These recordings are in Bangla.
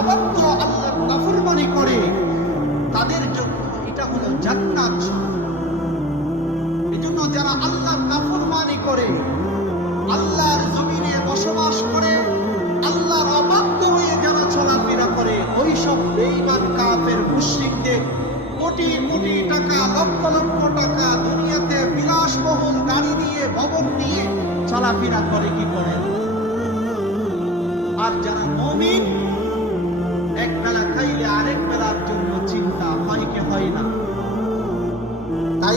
অবাধ্য আল্লাহ নাফরমানি করে তাদের জন্য এটা হলো জান্নাত। এজন্য যারা আল্লাহ নাফরমানি করে, আল্লাহর জমিনে বসবাস করে, আল্লাহর অবাধ্য হয়ে যারা চলাফেরা করে ওই সব বেঈমান কাফের মুশরিকদের কোটি কোটি টাকা, লক্ষ লক্ষ টাকা দুনিয়াতে বিলাসবহুল গাড়ি দিয়ে, ভবন দিয়ে চলাফেরা করে কি করে? আর যারা মমিন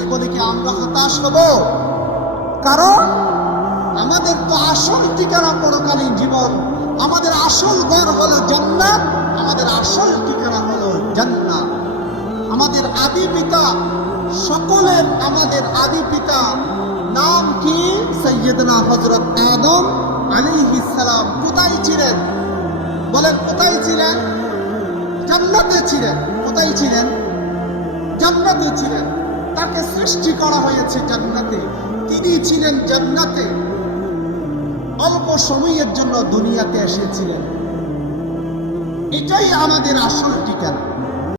তাই বলে কি আমরা হতাশ হব। কারণ আমাদের তো আসল ঠিকানা পরকালীন জীবন। আমাদের আসল ঘর হলো জান্নাত, আমাদের আসল ঠিকানা হলো জান্নাত। আমাদের আদি পিতা, সকলের আমাদের আদি পিতা নাম কি? সৈয়দনা হজরত আদম আলাইহিস সালাম। কোথায় ছিলেন? বলেন, কোথায় ছিলেন? জান্নাতে ছিলেন। কোথায় ছিলেন? জান্নাতে ছিলেন। সৃষ্টি করা হয়েছে জান্নাতে। তিনি ছিলেন জান্নাতে। অল্প সময়ের জন্য দুনিয়াতে এসেছিলেন। এটাই আমাদের আসল ঠিকানা।